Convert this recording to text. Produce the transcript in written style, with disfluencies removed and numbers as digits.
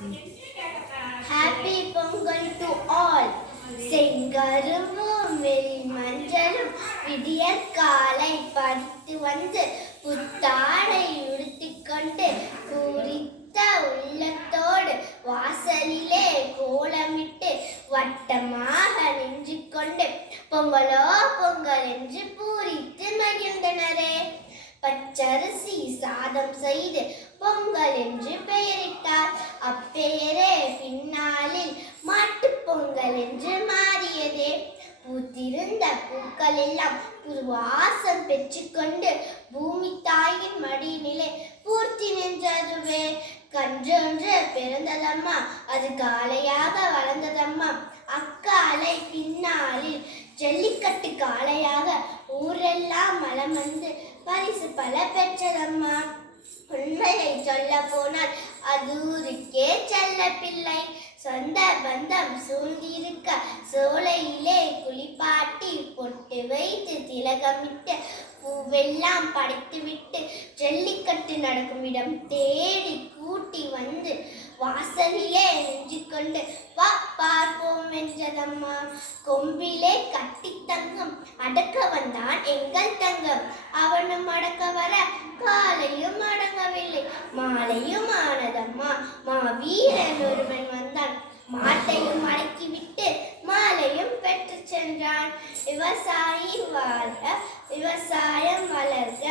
Happy Pongal to all. செங்கரும்பும் மஞ்சளும் விடியற் காலை பறித்து வந்து புத்தாடை உடுத்திக்கொண்டு பூரித்த உள்ளத்தோடு வாசலிலே கோலமிட்டு வட்டமாக நின்று கொண்டு பொங்கலோ பொங்கல் என்று பூரித்து மகிழ்ந்தனரே. பச்சரிசி சாதம் செய்து பொங்கல் என்று பெயரிட்டார். அப்பெயரே பின்னாளில் மாட்டுப் பொங்கல் என்று மாறியதே. பூத்திருந்த பூக்கள் எல்லாம் புதுவாசம் பெற்றுக்கொண்டு பூமி தாயின் மடியினிலே பூர்த்தி நின்றதுவே. கன்றொன்று பிறந்ததம்மா, அது காளையாக வளர்ந்ததம்மா. அக்காலை பின்னாளில் ஜல்லிக்கட்டு காளையாக ஊரெல்லாம் மலம் வந்து பரிசு பல பெற்றதம்மா. உண்மையை சொல்ல போனால் அது ஊருக்கே செல்ல பிள்ளை. சொந்த பந்தம் சூழ்ந்திருக்க சோலையிலே குளிப்பாட்டி பொட்டு வைத்து திலகமிட்டு பூவெல்லாம் படைத்துவிட்டு ஜல்லிக்கட்டு நடக்கும் இடம் தேடி கூட்டி வந்து வாசலிலே நின்று கொண்டு வா பார்ப்போம் என்றதம்மா. கொம்பிலே கட்டி தங்கம் அடக்க வந்தான் எங்கள் தங்கம். அவனும் அடக்க வர காலையும் அடங்கவில்லை, மாலையும் ஆனதம்மா. வீரன் ஒருவன் வந்தான், மாட்டையும் அடக்கிவிட்டு மாலையும் பெற்று சென்றான். விவசாயி வாழ்க, விவசாயம் வளர்க.